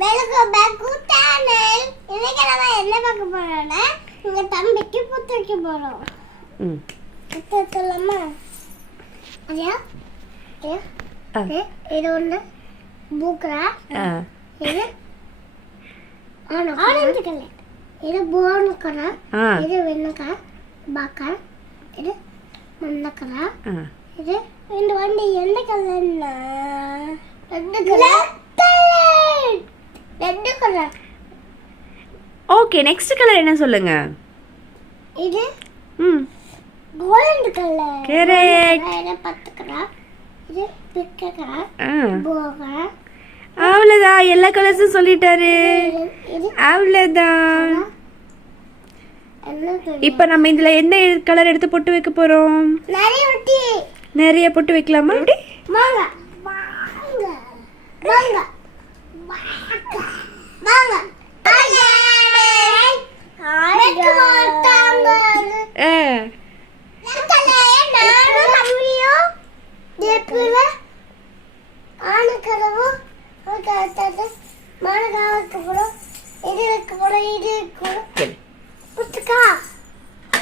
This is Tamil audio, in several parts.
Welcome back to channel. இன்னைக்கு நம்ம என்ன பார்க்க போறோம்னா உங்க தம்பிக்கு புத்து வைக்க போறோம். புத்து சொல்லலாமா? ஐயா இது ஒன்று பூக்கரா, இது ஆரஞ்சு கலர், இது ப்ரௌன் கலர், இது வெள்ளை பாக்கா, இது மண்ண கலர், இது இந்த வண்டி எந்த கலர்னா red colour. Okay, next colour என்ன சொல்லுங்க? இது கோல்ட் கலர். கரெக்ட். இது பச்சை கலர், இது பிங்க் கலர், போகா. அவ்வளவுதான், எல்லா கலர்ஸும் சொல்லிட்டாரு. அவ்வளவுதான். இப்போ நம்ம இதுல என்ன கலர் எடுத்து பொட்டு வைக்க போறோம்? நிறைய பொட்டு வைக்கலாமா? எப்படி? வாங்க வாங்க வாங்க வாங்க.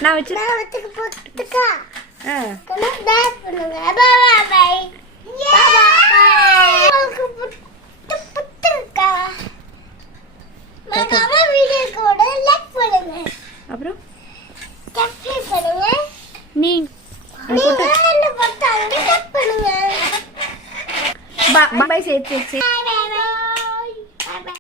நான் வச்சு அப்புறம் நீ பாய் சேர்த்து